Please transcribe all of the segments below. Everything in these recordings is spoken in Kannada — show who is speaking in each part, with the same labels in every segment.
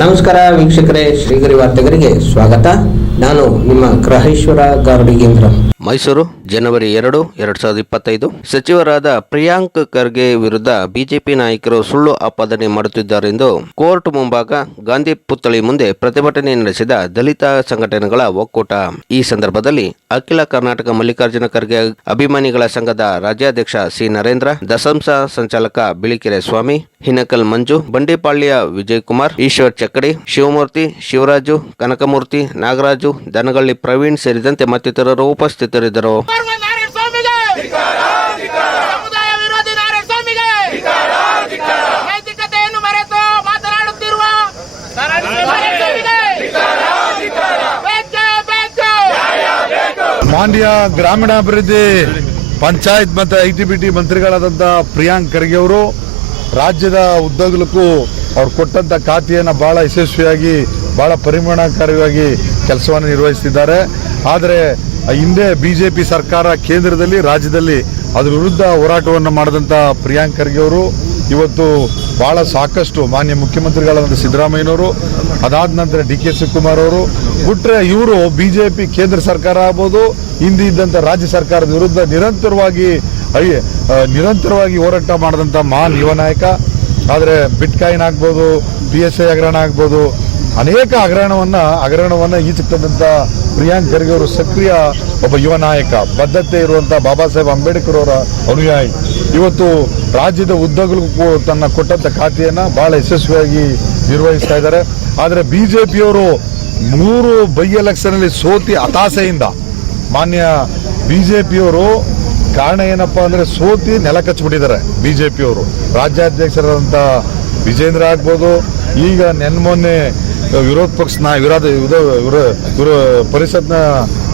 Speaker 1: ನಮಸ್ಕಾರ ವೀಕ್ಷಕರೇ, ಶ್ರೀಗರಿ ವಾರ್ತೆಗರಿಗೆ ಸ್ವಾಗತ. ನಾನು ನಿಮ್ಮ ಗ್ರಹೇಶ್ವರ ಗಾರ್ಡಿಗೇಂದ್ರ
Speaker 2: ಮೈಸೂರು, ಜನವರಿ ಎರಡು, ಎರಡ್ ಸಾವಿರದ ಇಪ್ಪತ್ತೈದು. ಸಚಿವರಾದ ಪ್ರಿಯಾಂಕ್ ಖರ್ಗೆ ವಿರುದ್ಧ ಬಿಜೆಪಿ ನಾಯಕರು ಸುಳ್ಳು ಆಪಾದನೆ ಮಾಡುತ್ತಿದ್ದಾರೆಂದು ಕೋರ್ಟ್ ಮುಂಭಾಗ ಗಾಂಧಿ ಪುತ್ಥಳಿ ಮುಂದೆ ಪ್ರತಿಭಟನೆ ನಡೆಸಿದ ದಲಿತ ಸಂಘಟನೆಗಳ ಒಕ್ಕೂಟ. ಈ ಸಂದರ್ಭದಲ್ಲಿ ಅಖಿಲ ಕರ್ನಾಟಕ ಮಲ್ಲಿಕಾರ್ಜುನ ಖರ್ಗೆ ಅಭಿಮಾನಿಗಳ ಸಂಘದ ರಾಜ್ಯಾಧ್ಯಕ್ಷ ಸಿ ನರೇಂದ್ರ, ದಸಂಸ ಸಂಚಾಲಕ ಬಿಳಿಕೆರೆ ಸ್ವಾಮಿ, ಹಿನಕಲ್ ಮಂಜು, ಬಂಡಿಪಾಳ್ಯ ವಿಜಯಕುಮಾರ್, ಈಶ್ವರ್ ಚಕ್ಕಡಿ, ಶಿವಮೂರ್ತಿ, ಶಿವರಾಜು, ಕನಕಮೂರ್ತಿ, ನಾಗರಾಜು, ದನಗಳ್ಳಿ ಪ್ರವೀಣ್ ಸೇರಿದಂತೆ ಮತ್ತಿತರರು ಉಪಸ್ಥಿತರಿದ್ದರು.
Speaker 3: ಮಾಂಡ್ಯ ಗ್ರಾಮೀಣಾಭಿವೃದ್ಧಿ ಪಂಚಾಯತ್ ಮತ್ತು ಐ ಟಿ ಬಿ ಟಿ ಮಂತ್ರಿಗಳಾದಂಥ ಪ್ರಿಯಾಂಕ್ ಖರ್ಗೆ ಅವರು ರಾಜ್ಯದ ಉದ್ಯೋಗಕ್ಕೂ ಅವ್ರು ಕೊಟ್ಟಂತ ಖಾತೆಯನ್ನು ಬಹಳ ಯಶಸ್ವಿಯಾಗಿ, ಬಹಳ ಪರಿಣಾಮಕಾರಿಯಾಗಿ ಕೆಲಸವನ್ನು ನಿರ್ವಹಿಸ್ತಿದ್ದಾರೆ. ಆದರೆ, ಹಿಂದೆ ಬಿಜೆಪಿ ಸರ್ಕಾರ ಕೇಂದ್ರದಲ್ಲಿ, ರಾಜ್ಯದಲ್ಲಿ ಅದರ ವಿರುದ್ಧ ಹೋರಾಟವನ್ನು ಮಾಡಿದಂಥ ಪ್ರಿಯಾಂಕ್ ಖರ್ಗೆ ಅವರು, ಇವತ್ತು ಬಹಳ ಸಾಕಷ್ಟು ಮಾನ್ಯ ಮುಖ್ಯಮಂತ್ರಿಗಳಾದ ಸಿದ್ದರಾಮಯ್ಯನವರು, ಅದಾದ ನಂತರ ಡಿ ಕೆ ಶಿವಕುಮಾರ್ ಅವರು ಬಿಟ್ಟರೆ ಇವರು ಬಿಜೆಪಿ ಕೇಂದ್ರ ಸರ್ಕಾರ ಆಗ್ಬೋದು, ಹಿಂದೆ ಇದ್ದಂಥ ರಾಜ್ಯ ಸರ್ಕಾರದ ವಿರುದ್ಧ ನಿರಂತರವಾಗಿ ನಿರಂತರವಾಗಿ ಹೋರಾಟ ಮಾಡಿದಂಥ ಮಹಾನ್ ಯುವ ನಾಯಕ. ಆದರೆ ಬಿಟ್ಕಾಯಿನ್ ಆಗ್ಬೋದು ಪಿ ಎಸ್ ಐ ಹಗರಣ ಆಗ್ಬೋದು, ಅನೇಕ ಹಗರಣವನ್ನು ಹಗರಣವನ್ನು ಈಚಿಕ್ಕಂತ ಪ್ರಿಯಾಂಕ್ ಖರ್ಗೆ ಅವರು ಸಕ್ರಿಯ ಒಬ್ಬ ಯುವ ನಾಯಕ. ಬದ್ಧತೆ ಇರುವಂತ ಬಾಬಾ ಸಾಹೇಬ್ ಅಂಬೇಡ್ಕರ್ ಅವರ ಅನುಯಾಯಿ. ಇವತ್ತು ರಾಜ್ಯದ ಉದ್ದಗಲಕ್ಕೂ ತನ್ನ ಕೊಟ್ಟಂತ ಖಾತೆಯನ್ನ ಬಹಳ ಯಶಸ್ವಿಯಾಗಿ ನಿರ್ವಹಿಸ್ತಾ ಇದ್ದಾರೆ. ಆದರೆ ಬಿಜೆಪಿಯವರು ಮೂರು ಬೈ ಎಲೆಕ್ಷನ್ ಅಲ್ಲಿ ಸೋತಿ ಹತಾಸೆಯಿಂದ ಮಾನ್ಯ ಬಿಜೆಪಿಯವರು ಕಾರಣ ಏನಪ್ಪಾ ಅಂದ್ರೆ ಸೋತಿ ನೆಲ ಕಚ್ಚಿಬಿಟ್ಟಿದ್ದಾರೆ ಬಿಜೆಪಿಯವರು. ರಾಜ್ಯಾಧ್ಯಕ್ಷರಾದಂಥ ವಿಜೇಂದ್ರ ಆಗ್ಬೋದು, ಈಗ ನೆನ್ಮೊನ್ನೆ ವಿರೋಧ ಪಕ್ಷ ವಿರೋಧ ವಿರೋ- ವಿರೋ- ವಿರೋ- ಪರಿಷತ್ನ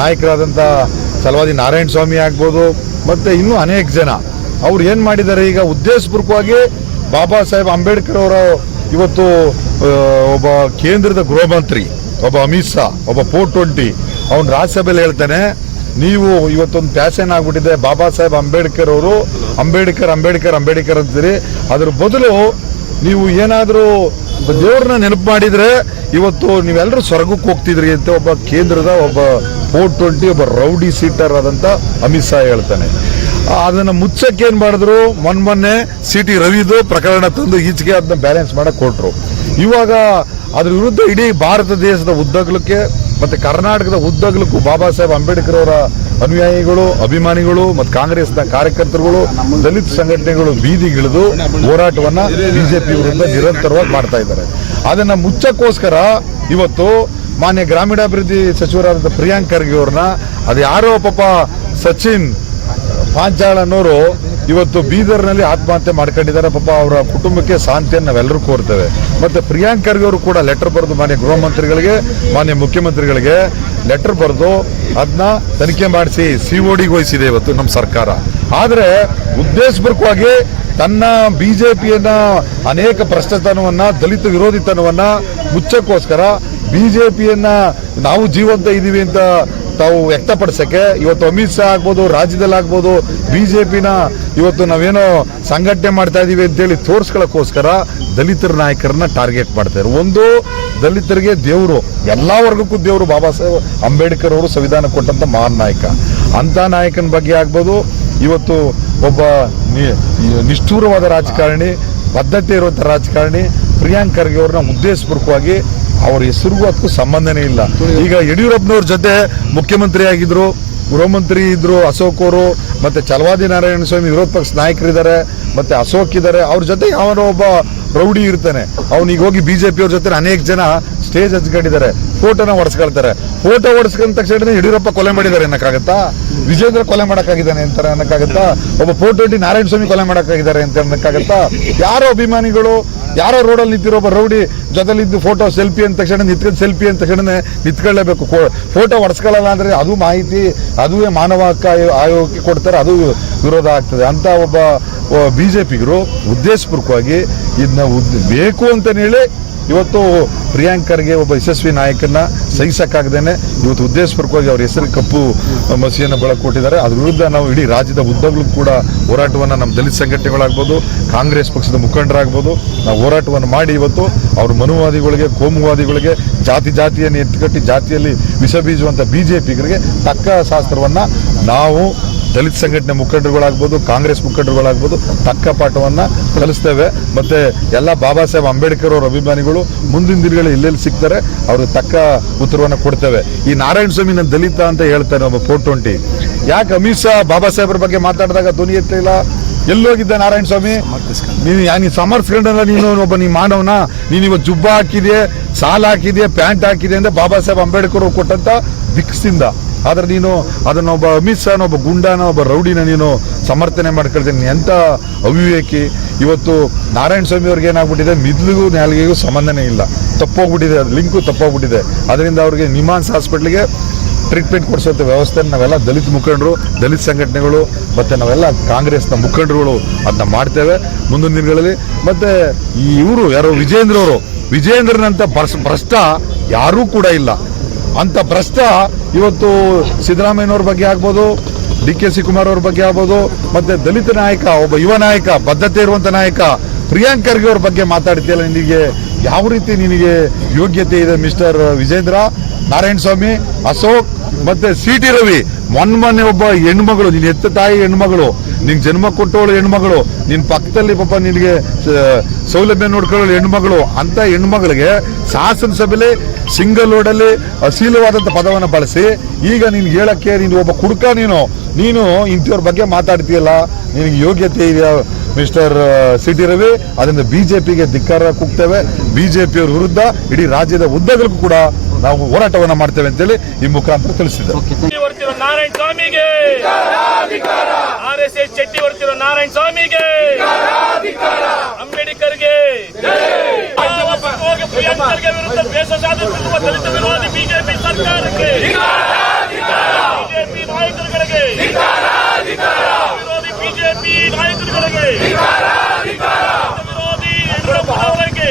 Speaker 3: ನಾಯಕರಾದಂಥ ಸಲವಾದಿ ನಾರಾಯಣ ಸ್ವಾಮಿ ಆಗ್ಬೋದು, ಮತ್ತೆ ಇನ್ನೂ ಅನೇಕ ಜನ. ಅವ್ರು ಏನ್ ಮಾಡಿದ್ದಾರೆ ಈಗ ಉದ್ದೇಶಪೂರ್ವಕವಾಗಿ ಬಾಬಾ ಸಾಹೇಬ್ ಅಂಬೇಡ್ಕರ್ ಅವರ ಇವತ್ತು ಒಬ್ಬ ಕೇಂದ್ರದ ಗೃಹ ಮಂತ್ರಿ ಒಬ್ಬ ಅಮಿತ್ ಶಾ, ಒಬ್ಬ ಫೋರ್ ಟ್ವೆಂಟಿ, ಅವ್ನು ರಾಜ್ಯಸಭೆಯಲ್ಲಿ ಹೇಳ್ತಾನೆ ನೀವು ಇವತ್ತೊಂದು ಪ್ಯಾಷನ್ ಆಗ್ಬಿಟ್ಟಿದೆ. ಬಾಬಾ ಸಾಹೇಬ್ ಅಂಬೇಡ್ಕರ್ ಅವರು, ಅಂಬೇಡ್ಕರ್ ಅಂಬೇಡ್ಕರ್ ಅಂಬೇಡ್ಕರ್ ಅಂತೀರಿ. ಅದ್ರ ಬದಲು ನೀವು ಏನಾದರೂ ದೇವ್ರನ್ನ ನೆನಪು ಮಾಡಿದ್ರೆ, ಇವತ್ತು ನೀವೆಲ್ಲರೂ ಸ್ವರ್ಗಕ್ಕೆ ಹೋಗ್ತಿದ್ರಿ ಅಂತ ಒಬ್ಬ ಕೇಂದ್ರದ ಒಬ್ಬ ಫೋರ್ ಟ್ವೆಂಟಿ ಒಬ್ಬ ರೌಡಿ ಸೀಟರ್ ಆದಂತ ಅಮಿತ್ ಶಾ ಹೇಳ್ತಾನೆ. ಅದನ್ನ ಮುಚ್ಚಕ್ಕೆ ಏನ್ ಮಾಡಿದ್ರು? ಮೊನ್ನೆ ಮೊನ್ನೆ ಸಿ ಟಿ ರವಿದು ಪ್ರಕರಣ ತಂದು ಈಚೆಗೆ ಅದನ್ನ ಬ್ಯಾಲೆನ್ಸ್ ಮಾಡಕ್ ಕೊಟ್ರು. ಇವಾಗ ಅದ್ರ ವಿರುದ್ಧ ಇಡೀ ಭಾರತ ದೇಶದ ಉದ್ದಗಲಕ್ಕೆ ಮತ್ತೆ ಕರ್ನಾಟಕದ ಉದ್ದಗಲಕ್ಕೂ ಬಾಬಾ ಸಾಹೇಬ್ ಅಂಬೇಡ್ಕರ್ ಅವರ ಅನುಯಾಯಿಗಳು, ಅಭಿಮಾನಿಗಳು ಮತ್ತು ಕಾಂಗ್ರೆಸ್ನ ಕಾರ್ಯಕರ್ತರುಗಳು, ದಲಿತ ಸಂಘಟನೆಗಳು ಬೀದಿಗಿಳಿದು ಹೋರಾಟವನ್ನ ಬಿಜೆಪಿ ವಿರುದ್ಧ ನಿರಂತರವಾಗಿ ಮಾಡ್ತಾ ಇದ್ದಾರೆ. ಅದನ್ನ ಮುಚ್ಚಕ್ಕೋಸ್ಕರ ಇವತ್ತು ಮಾನ್ಯ ಗ್ರಾಮೀಣಾಭಿವೃದ್ಧಿ ಸಚಿವರಾದ ಪ್ರಿಯಾಂಕ್ ಖರ್ಗೆ ಅವ್ರನ್ನ ಅದು ಯಾರೋ ಪಾಪ ಸಚಿನ್ ಪಾಂಚಾಳ್ ಅನ್ನೋರು ಇವತ್ತು ಬೀದರ್ನಲ್ಲಿ ಆತ್ಮಹತ್ಯೆ ಮಾಡ್ಕೊಂಡಿದ್ದಾರೆ. ಪಾಪ ಅವರ ಕುಟುಂಬಕ್ಕೆ ಶಾಂತಿಯನ್ನು ನಾವೆಲ್ಲರೂ ಕೋರ್ತೇವೆ. ಮತ್ತೆ ಪ್ರಿಯಾಂಕ್ ಖರ್ಗೆ ಕೂಡ ಲೆಟರ್ ಬರೆದು ಮಾನ್ಯ ಗೃಹ ಮಂತ್ರಿಗಳಿಗೆ, ಮಾನ್ಯ ಮುಖ್ಯಮಂತ್ರಿಗಳಿಗೆ ಲೆಟರ್ ಬರೆದು ಅದನ್ನ ತನಿಖೆ ಮಾಡಿಸಿ ಸಿ ಡಿಗೆ ವಹಿಸಿದೆ ಇವತ್ತು ನಮ್ಮ ಸರ್ಕಾರ. ಆದರೆ ಉದ್ದೇಶಪೂರ್ವಕವಾಗಿ ತನ್ನ ಬಿಜೆಪಿಯನ್ನ ಅನೇಕ ಭ್ರಷ್ಟತನವನ್ನ ದಲಿತ ವಿರೋಧಿತನವನ್ನ ಮುಚ್ಚಕ್ಕೋಸ್ಕರ ಬಿಜೆಪಿಯನ್ನ ನಾವು ಜೀವಂತ ಇದೀವಿ ಅಂತ ತಾವು ವ್ಯಕ್ತಪಡಿಸಕ್ಕೆ ಇವತ್ತು ಅಮಿತ್ ಶಾ ಆಗ್ಬೋದು ರಾಜ್ಯದಲ್ಲಿ ಆಗ್ಬೋದು ಬಿಜೆಪಿನ ಇವತ್ತು ನಾವೇನೋ ಸಂಘಟನೆ ಮಾಡ್ತಾ ಇದೀವಿ ಅಂತೇಳಿ ತೋರಿಸ್ಕೊಳ್ಳೋಕ್ಕೋಸ್ಕರ ದಲಿತರ ನಾಯಕರನ್ನ ಟಾರ್ಗೆಟ್ ಮಾಡ್ತಾರೆ ಒಂದು, ದಲಿತರಿಗೆ ದೇವರು ಎಲ್ಲ ವರ್ಗಕ್ಕೂ ದೇವರು ಬಾಬಾ ಸಾಹೇಬ್ ಅಂಬೇಡ್ಕರ್ ಅವರು ಸಂವಿಧಾನ ಕೊಟ್ಟಂತ ಮಹಾನ್ ನಾಯಕ. ಅಂತ ನಾಯಕನ ಬಗ್ಗೆ ಆಗ್ಬೋದು, ಇವತ್ತು ಒಬ್ಬ ನಿಷ್ಠೂರವಾದ ರಾಜಕಾರಣಿ, ಬದ್ಧತೆ ಇರುವಂತ ರಾಜಕಾರಣಿ, ಪ್ರಿಯಾಂಕ್ ಖರ್ಗೆ ಅವ್ರನ್ನ ಉದ್ದೇಶಪೂರ್ವಕವಾಗಿ ಅವ್ರ ಹೆಸರಿಗೂ ಅದಕ್ಕೂ ಸಂಬಂಧನೇ ಇಲ್ಲ. ಈಗ ಯಡಿಯೂರಪ್ಪನವ್ರ ಜೊತೆ ಮುಖ್ಯಮಂತ್ರಿ ಆಗಿದ್ರು ಗೃಹ ಮಂತ್ರಿ ಇದ್ರು, ಅಶೋಕ್ ಅವರು, ಮತ್ತೆ ಚಲವಾದಿ ನಾರಾಯಣ ಸ್ವಾಮಿ ವಿರೋಧ ಪಕ್ಷ ನಾಯಕರಿದ್ದಾರೆ, ಮತ್ತೆ ಅಶೋಕ್ ಇದ್ದಾರೆ, ಅವ್ರ ಜೊತೆ ಯಾವನೋ ಒಬ್ಬ ರೌಡಿ ಇರ್ತಾನೆ. ಅವ್ನಿಗೆ ಹೋಗಿ ಬಿಜೆಪಿ ಅವ್ರ ಜೊತೆ ಅನೇಕ ಜನ ಸ್ಟೇಜ್ ಹಚ್ಕೊಂಡಿದ್ದಾರೆ. ಫೋಟೋನ ಹೊಡ್ಸ್ಕೊಳ್ತಾರೆ ಫೋಟೋ ಹೊಡ್ಸ್ಕೊಂಡ ತಕ್ಷಣ ಯಡಿಯೂರಪ್ಪ ಕೊಲೆ ಮಾಡಿದ್ದಾರೆ ಅನ್ನಕ್ಕಾಗತ್ತಾ? ವಿಜೇಂದ್ರ ಕೊಲೆ ಮಾಡಕ್ಕಾಗಿದ್ದಾನೆ ಅಂತಾರೆ ಅನ್ನಕ್ಕಾಗತ್ತಾ? ಒಬ್ಬ ಫೋರ್ ಟ್ವೆಂಟಿ ನಾರಾಯಣ ಸ್ವಾಮಿ ಕೊಲೆ ಮಾಡಕ್ಕಾಗಿದ್ದಾರೆ ಅಂತ ಅನ್ನಕ್ಕಾಗತ್ತಾ? ಯಾರೋ ಅಭಿಮಾನಿಗಳು, ಯಾರೋ ರೋಡಲ್ಲಿ ನಿಂತಿರೋ ಒಬ್ಬ ರೌಡಿ ಜೊತೆಲಿದ್ದು ಫೋಟೋ ಸೆಲ್ಫಿ ಅಂದ ತಕ್ಷಣ ನಿಂತ್ಕೊಂಡು ಸೆಲ್ಫಿ ಅಂದ ತಕ್ಷಣ ನಿಂತ್ಕೊಳ್ಳೇಬೇಕು. ಫೋಟೋ ಹೊಡ್ಸ್ಕೊಳ್ಳಲ್ಲ ಅಂದ್ರೆ ಅದು ಮಾಹಿತಿ, ಅದುವೇ ಮಾನವ ಹಕ್ಕ ಆಯೋಗಕ್ಕೆ ಕೊಡ್ತಾರೆ, ಅದು ವಿರೋಧ ಆಗ್ತದೆ. ಅಂತ ಒಬ್ಬ ಬಿಜೆಪಿಗರು ಉದ್ದೇಶಪೂರ್ವಕವಾಗಿ ಇದನ್ನ ಉದ್ ಬೇಕು ಅಂತ ಹೇಳಿ ಇವತ್ತು ಪ್ರಿಯಾಂಕ್ ಖರ್ಗೆ ಒಬ್ಬ ಯಶಸ್ವಿ ನಾಯಕನ ಸಹಿಸಕ್ಕಾಗದೇನೆ ಇವತ್ತು ಉದ್ದೇಶಪೂರ್ವಕವಾಗಿ ಅವ್ರ ಹೆಸರು ಕಪ್ಪು ಮಸಿಯನ್ನು ಬಳಕೊಟ್ಟಿದ್ದಾರೆ. ಅದ್ರ ವಿರುದ್ಧ ನಾವು ಇಡೀ ರಾಜ್ಯದ ಉದ್ದಗಳು ಕೂಡ ಹೋರಾಟವನ್ನು ನಮ್ಮ ದಲಿತ ಸಂಘಟನೆಗಳಾಗ್ಬೋದು, ಕಾಂಗ್ರೆಸ್ ಪಕ್ಷದ ಮುಖಂಡರಾಗ್ಬೋದು, ನಾವು ಹೋರಾಟವನ್ನು ಮಾಡಿ ಇವತ್ತು ಅವ್ರ ಮನುವಾದಿಗಳಿಗೆ, ಕೋಮುವಾದಿಗಳಿಗೆ, ಜಾತಿ ಜಾತಿಯನ್ನು ಎತ್ತುಕಟ್ಟಿ ಜಾತಿಯಲ್ಲಿ ವಿಷ ಬೀಜುವಂಥ ಬಿ ಜೆ ಪಿಗರಿಗೆ ತಕ್ಕ ಶಾಸ್ತ್ರವನ್ನು ನಾವು ದಲಿತ ಸಂಘಟನೆ ಮುಖಂಡರುಗಳಾಗ್ಬೋದು, ಕಾಂಗ್ರೆಸ್ ಮುಖಂಡರುಗಳಾಗ್ಬೋದು, ತಕ್ಕ ಪಾಠವನ್ನು ಕಲಿಸ್ತೇವೆ. ಮತ್ತೆ ಎಲ್ಲ ಬಾಬಾ ಸಾಹೇಬ್ ಅಂಬೇಡ್ಕರ್ ಅವರ ಅಭಿಮಾನಿಗಳು ಮುಂದಿನ ದಿನಗಳು ಎಲ್ಲೆಲ್ಲಿ ಸಿಗ್ತಾರೆ, ಅವ್ರಿಗೆ ತಕ್ಕ ಉತ್ತರವನ್ನು ಕೊಡ್ತೇವೆ. ಈ ನಾರಾಯಣ ಸ್ವಾಮಿ ನನ್ನ ದಲಿತ ಅಂತ ಹೇಳ್ತಾರೆ ಒಬ್ಬ ಫೋರ್ ಟ್ವೆಂಟಿ. ಯಾಕೆ ಅಮಿತ್ ಶಾ ಬಾಬಾ ಸಾಹೇಬ್ರ ಬಗ್ಗೆ ಮಾತಾಡಿದಾಗ ಧ್ವನಿ ಎತ್ತಲಿಲ್ಲ ಎಲ್ಲೋಗಿದ್ದ ನಾರಾಯಣ ಸ್ವಾಮಿ? ನೀನು ನೀನು ಸಮರ್ಸ್ಕೊಂಡಲ್ಲ ನೀನು ಒಬ್ಬ ನೀ ಮಾನವನ. ನೀನು ಇವತ್ತು ಜುಬ್ಬ ಹಾಕಿದೆ ಸಾಲ ಹಾಕಿದೆ ಪ್ಯಾಂಟ್ ಹಾಕಿದೆ ಅಂದ್ರೆ ಬಾಬಾ ಸಾಹೇಬ್ ಅಂಬೇಡ್ಕರ್ ಕೊಟ್ಟಂತ ದಿಕ್ಸಿಂದ ಆದ್ರೆ ನೀನು ಅದನ್ನ ಒಬ್ಬ ಅಮಿತ್ ಶಾನ ಒಬ್ಬ ಗುಂಡಾನ, ಒಬ್ಬ ರೌಡಿನ ನೀನು ಸಮರ್ಥನೆ ಮಾಡ್ಕೊಳ್ತೀನಿ. ಎಂತ ಅವಿವೇಕಿ, ಇವತ್ತು ನಾರಾಯಣ ಸ್ವಾಮಿ ಅವ್ರಿಗೆ ಏನಾಗ್ಬಿಟ್ಟಿದೆ? ಮಿದ್ಲಿಗೂ ನ್ಯಾಲಿಗೆಗೂ ಸಂಬಂಧನೇ ಇಲ್ಲ. ತಪ್ಪೋಗ್ಬಿಟ್ಟಿದೆ ಅದು, ಲಿಂಕು ತಪ್ಪೋಗ್ಬಿಟ್ಟಿದೆ. ಅದರಿಂದ ಅವ್ರಿಗೆ ನಿಮಾನ್ಸ್ ಹಾಸ್ಪಿಟ್ಲಿಗೆ ಟ್ರೀಟ್ಮೆಂಟ್ ಕೊಡಿಸುವಂಥ ವ್ಯವಸ್ಥೆ ನಾವೆಲ್ಲ ದಲಿತ ಮುಖಂಡರು, ದಲಿತ ಸಂಘಟನೆಗಳು, ಮತ್ತು ನಾವೆಲ್ಲ ಕಾಂಗ್ರೆಸ್ನ ಮುಖಂಡರುಗಳು ಅದನ್ನ ಮಾಡ್ತೇವೆ ಮುಂದಿನ ದಿನಗಳಲ್ಲಿ. ಮತ್ತು ಇವರು ಯಾರೋ ವಿಜೇಂದ್ರ ಅವರು ವಿಜೇಂದ್ರನಂಥ ಭ್ರಷ್ಟ ಯಾರೂ ಕೂಡ ಇಲ್ಲ. ಅಂಥ ಭ್ರಷ್ಟ ಇವತ್ತು ಸಿದ್ದರಾಮಯ್ಯನವ್ರ ಬಗ್ಗೆ ಆಗ್ಬೋದು, ಡಿ ಕೆ ಸಿ ಕುಮಾರ್ ಅವ್ರ ಬಗ್ಗೆ ಆಗ್ಬೋದು, ಮತ್ತೆ ದಲಿತ ನಾಯಕ, ಒಬ್ಬ ಯುವ ನಾಯಕ, ಬದ್ಧತೆ ಇರುವಂತ ನಾಯಕ, ಪ್ರಿಯಾಂಕ್ ಖರ್ಗೆ ಅವ್ರ ಬಗ್ಗೆ ಮಾತಾಡ್ತೀಯಲ್ಲ ನಿನಗೆ? ಯಾವ ರೀತಿ ನಿನಗೆ ಯೋಗ್ಯತೆ ಇದೆ ಮಿಸ್ಟರ್ ವಿಜೇಂದ್ರ? ನಾರಾಯಣ ಸ್ವಾಮಿ, ಅಶೋಕ್ ಮತ್ತೆ ಸಿ ಟಿ ರವಿ. ಮೊನ್ನೆ ಮೊನ್ನೆ ಒಬ್ಬ ಹೆಣ್ಮಗಳು, ನಿನ್ನ ಎತ್ತ ತಾಯಿ ಹೆಣ್ಮಗಳು, ನಿನ್ ಜನ್ಮ ಕೊಟ್ಟವಳು ಹೆಣ್ಮಗಳು, ನಿನ್ ಪಕ್ಕದಲ್ಲಿ ಪಾಪ ನಿನಗೆ ಸೌಲಭ್ಯ ನೋಡ್ಕೊಳ್ಳೋ ಹೆಣ್ಮಗಳು ಅಂತ ಹೆಣ್ಮಗಳಿಗೆ ಶಾಸನಸಭೆಯಲ್ಲಿ ಸಿಂಗಲ್ ರೋಡಲ್ಲಿ ಅಶೀಲವಾದಂತ ಪದವನ್ನು ಬಳಸಿ, ಈಗ ನೀನು ಹೇಳಕ್ಕೆ ನೀನು ಒಬ್ಬ ಕುಡುಕ ನೀನು. ನೀನು ಇಂಥವ್ರ ಬಗ್ಗೆ ಮಾತಾಡ್ತೀಯಲ್ಲ, ನಿನಗೆ ಯೋಗ್ಯತೆ ಇದೆಯಾ ಮಿಸ್ಟರ್ ಸಿ ಟಿ ರವಿ? ಅದರಿಂದ ಬಿಜೆಪಿಗೆ ಧಿಕ್ಕಾರ ಕೂಗ್ತೇವೆ. ಪಿಯವ್ರ ವಿರುದ್ಧ ಇಡೀ ರಾಜ್ಯದ ಉದ್ದಗಲಕ್ಕೂ ಕೂಡ ನಾವು ಹೋರಾಟವನ್ನು ಮಾಡ್ತೇವೆ ಅಂತೇಳಿ ಈ ಮುಖಾಂತರ ತಿಳಿಸಿದ್ದಾರೆ.
Speaker 4: ನಾರಾಯಣ ಸ್ವಾಮಿಗೆ! ಆರ್ ಎಸ್ ಎಸ್ ಚಟ್ಟಿ ಹೊಡ್ತಿರೋ ನಾರಾಯಣ ಸ್ವಾಮಿಗೆ! ಅಂಬೇಡ್ಕರ್ಗೆ! ವಿರುದ್ಧ ದ್ವೇಷ ಸಾಧಿಸುತ್ತಿರುವ ದಲಿತ ವಿರೋಧಿ ಬಿಜೆಪಿ ಸರ್ಕಾರಕ್ಕೆ! ಬಿಜೆಪಿ ನಾಯಕರುಗಳಿಗೆ ವಿರೋಧಿ ಬಿಜೆಪಿ ನಾಯಕರುಗಳಿಗೆ ವಿರೋಧಿ ಯಡಿಯೂರಪ್ಪನವರಿಗೆ